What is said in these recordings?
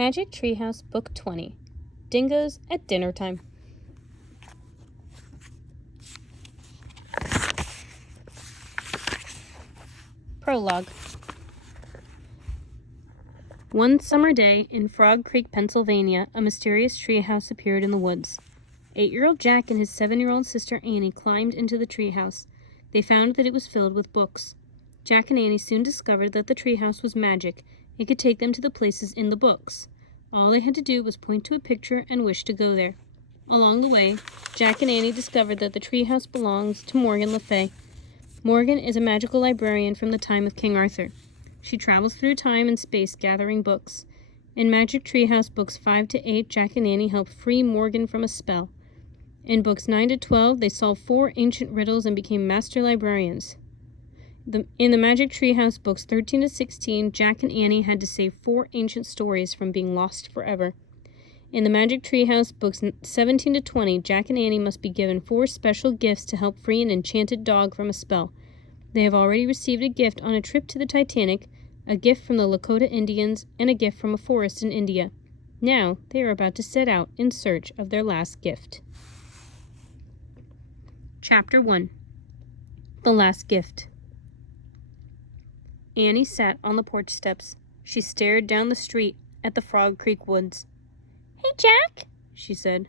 Magic Treehouse, Book 20. Dingoes at Dinner Time. Prologue. One summer day in Frog Creek, Pennsylvania, a mysterious treehouse appeared in the woods. 8-year-old Jack and his 7-year-old sister Annie climbed into the treehouse. They found that it was filled with books. Jack and Annie soon discovered that the treehouse was magic. It could take them to the places in the books. All they had to do was point to a picture and wish to go there. Along the way, Jack and Annie discovered that the treehouse belongs to Morgan Le Fay. Morgan is a magical librarian from the time of King Arthur. She travels through time and space gathering books. In Magic Treehouse Books 5 to 8, Jack and Annie help free Morgan from a spell. In Books 9 to 12, they solved 4 ancient riddles and became master librarians. In the Magic Treehouse Books 13 to 16, Jack and Annie had to save 4 ancient stories from being lost forever. In the Magic Treehouse Books 17 to 20, Jack and Annie must be given 4 special gifts to help free an enchanted dog from a spell. They have already received a gift on a trip to the Titanic, a gift from the Lakota Indians, and a gift from a forest in India. Now, they are about to set out in search of their last gift. Chapter 1. The Last Gift. Annie sat on the porch steps. She stared down the street at the Frog Creek woods. "Hey, Jack," she said.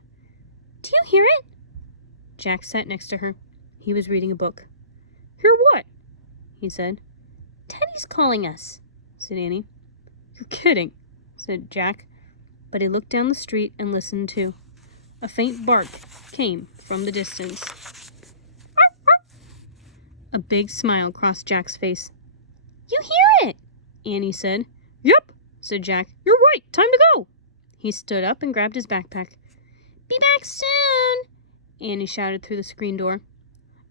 "Do you hear it?" Jack sat next to her. He was reading a book. "Hear what?" he said. "Teddy's calling us," said Annie. "You're kidding," said Jack, but he looked down the street and listened too. A faint bark came from the distance. A big smile crossed Jack's face. "You hear it," Annie said. "Yep," said Jack. "You're right. Time to go." He stood up and grabbed his backpack. "Be back soon," Annie shouted through the screen door.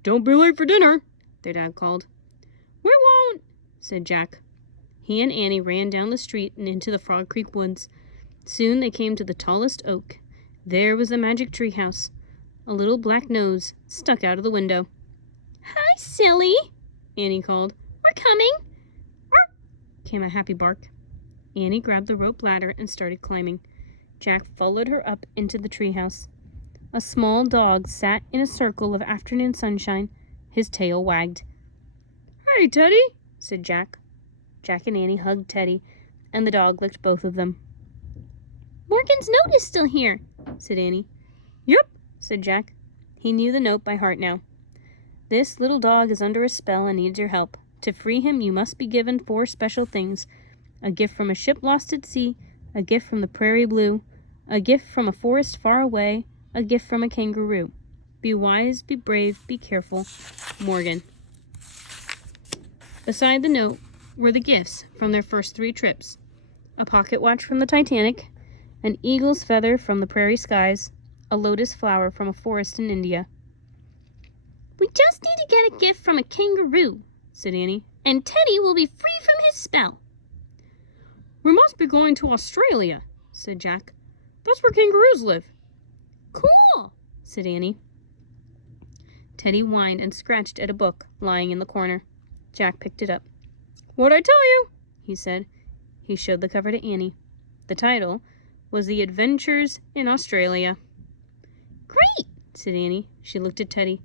"Don't be late for dinner," their dad called. "We won't," said Jack. He and Annie ran down the street and into the Frog Creek woods. Soon they came to the tallest oak. There was the magic tree house. A little black nose stuck out of the window. "Hi, silly," Annie called. "We're coming." "Arr!" came a happy bark. Annie grabbed the rope ladder and started climbing. Jack followed her up into the treehouse. A small dog sat in a circle of afternoon sunshine. His tail wagged. "Hey, Teddy," said Jack. Jack and Annie hugged Teddy, and the dog licked both of them. "Morgan's note is still here," said Annie. "Yep," said Jack. He knew the note by heart now. "This little dog is under a spell and needs your help. To free him, you must be given 4 special things. A gift from a ship lost at sea, a gift from the prairie blue, a gift from a forest far away, a gift from a kangaroo. Be wise, be brave, be careful. Morgan." Beside the note were the gifts from their first 3 trips. A pocket watch from the Titanic, an eagle's feather from the prairie skies, a lotus flower from a forest in India. "We just need to get a gift from a kangaroo," said Annie, "and Teddy will be free from his spell." "We must be going to Australia," said Jack. "That's where kangaroos live." "Cool," said Annie. Teddy whined and scratched at a book lying in the corner. Jack picked it up. "What'd I tell you?" he said. He showed the cover to Annie. The title was The Adventures in Australia. "Great," said Annie. She looked at Teddy.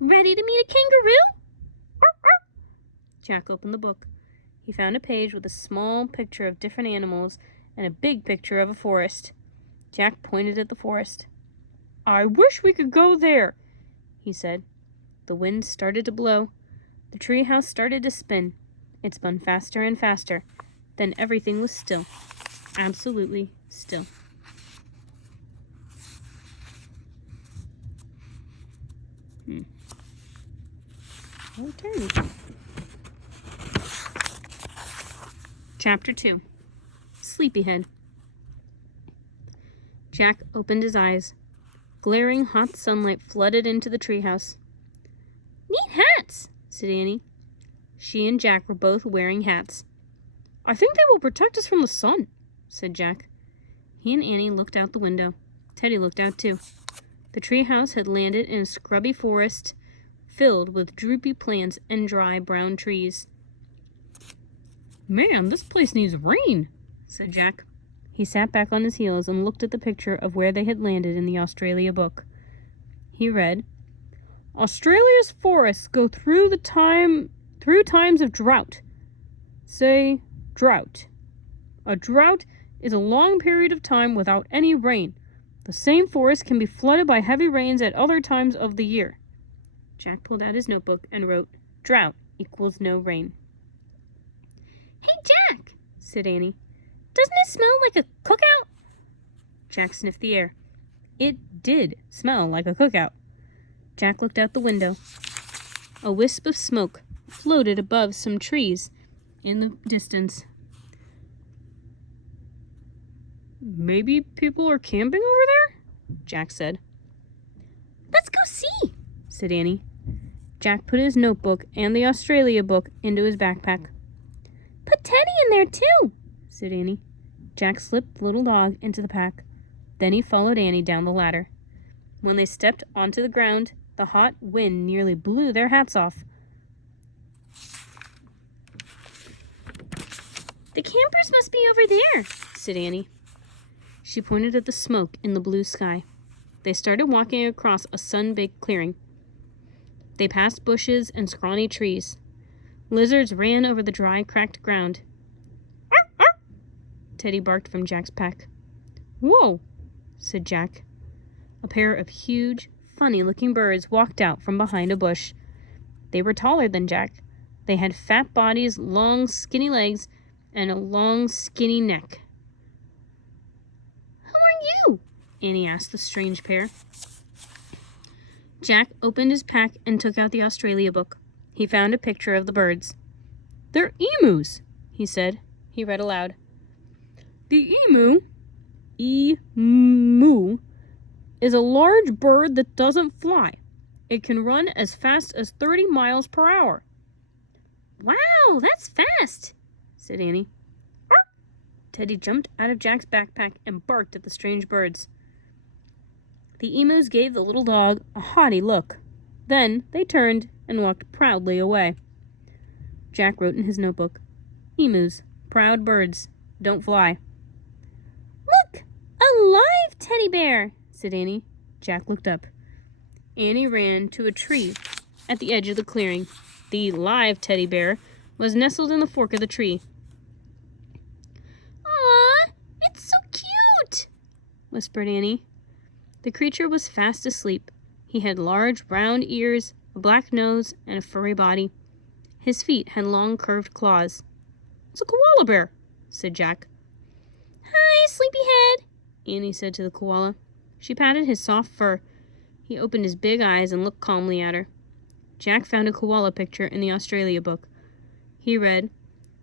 "Ready to meet a kangaroo?" "Arr, arr." Jack opened the book. He found a page with a small picture of different animals and a big picture of a forest. Jack pointed at the forest. "I wish we could go there," he said. The wind started to blow. The treehouse started to spin. It spun faster and faster. Then everything was still. Absolutely still. Oh, turn. Chapter 2. Sleepyhead. Jack opened his eyes. Glaring hot sunlight flooded into the treehouse. "Neat hats," said Annie. She and Jack were both wearing hats. "I think they will protect us from the sun," said Jack. He and Annie looked out the window. Teddy looked out too. The treehouse had landed in a scrubby forest filled with droopy plants and dry brown trees. "Man, this place needs rain," said Jack. He sat back on his heels and looked at the picture of where they had landed in the Australia book. He read, Australia's forests go through times of drought. Say, drought. A drought is a long period of time without any rain. The same forest can be flooded by heavy rains at other times of the year. Jack pulled out his notebook and wrote, Drought equals no rain. Hey, Jack, said Annie. Doesn't it smell like a cookout? Jack sniffed the air. It did smell like a cookout. Jack looked out the window. A wisp of smoke floated above some trees in the distance. Maybe people are camping over there? Jack said. Let's go see, said Annie. Jack put his notebook and the Australia book into his backpack. Put Teddy in there too, said Annie. Jack slipped the little dog into the pack. Then he followed Annie down the ladder. When they stepped onto the ground, the hot wind nearly blew their hats off. The campers must be over there, said Annie. She pointed at the smoke in the blue sky. They started walking across a sun-baked clearing. They passed bushes and scrawny trees. Lizards ran over the dry, cracked ground. Arr, arr! Teddy barked from Jack's pack. Whoa, said Jack. A pair of huge, funny-looking birds walked out from behind a bush. They were taller than Jack. They had fat bodies, long, skinny legs, and a long, skinny neck. Who are you? Annie asked the strange pair. Jack opened his pack and took out the Australia book. He found a picture of the birds. They're emus, he said. He read aloud. The emu, is a large bird that doesn't fly. It can run as fast as 30 miles per hour. Wow, that's fast, said Annie. Arr! Teddy jumped out of Jack's backpack and barked at the strange birds. The emus gave the little dog a haughty look. Then they turned and walked proudly away. Jack wrote in his notebook, Emus, proud birds, don't fly. Look, a live teddy bear, said Annie. Jack looked up. Annie ran to a tree at the edge of the clearing. The live teddy bear was nestled in the fork of the tree. Aw, it's so cute, whispered Annie. The creature was fast asleep. He had large, round ears, a black nose, and a furry body. His feet had long, curved claws. It's a koala bear, said Jack. Hi, sleepyhead, Annie said to the koala. She patted his soft fur. He opened his big eyes and looked calmly at her. Jack found a koala picture in the Australia book. He read,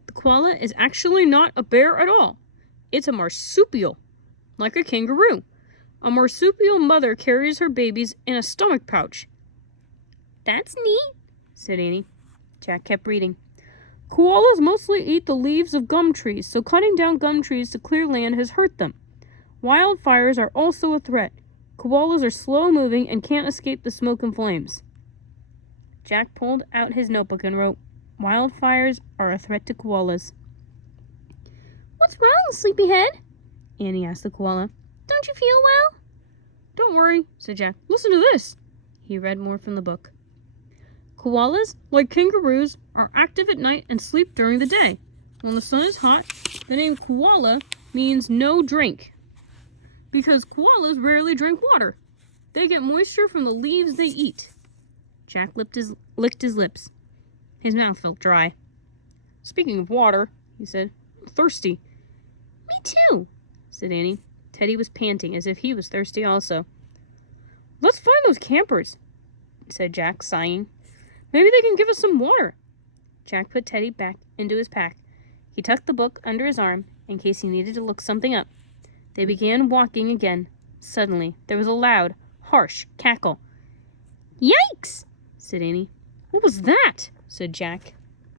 The koala is actually not a bear at all. It's a marsupial, like a kangaroo. A marsupial mother carries her babies in a stomach pouch. That's neat, said Annie. Jack kept reading. Koalas mostly eat the leaves of gum trees, so cutting down gum trees to clear land has hurt them. Wildfires are also a threat. Koalas are slow-moving and can't escape the smoke and flames. Jack pulled out his notebook and wrote, Wildfires are a threat to koalas. What's wrong, sleepyhead? Annie asked the koala. Don't you feel well? Don't worry, said Jack. Listen to this. He read more from the book. Koalas, like kangaroos, are active at night and sleep during the day. When the sun is hot, the name koala means no drink. Because koalas rarely drink water. They get moisture from the leaves they eat. Jack licked his lips. His mouth felt dry. Speaking of water, he said, I'm thirsty. Me too, said Annie. Teddy was panting as if he was thirsty also. Let's find those campers, said Jack, sighing. Maybe they can give us some water. Jack put Teddy back into his pack. He tucked the book under his arm in case he needed to look something up. They began walking again. Suddenly, there was a loud, harsh cackle. Yikes, said Annie. What was that? Said Jack.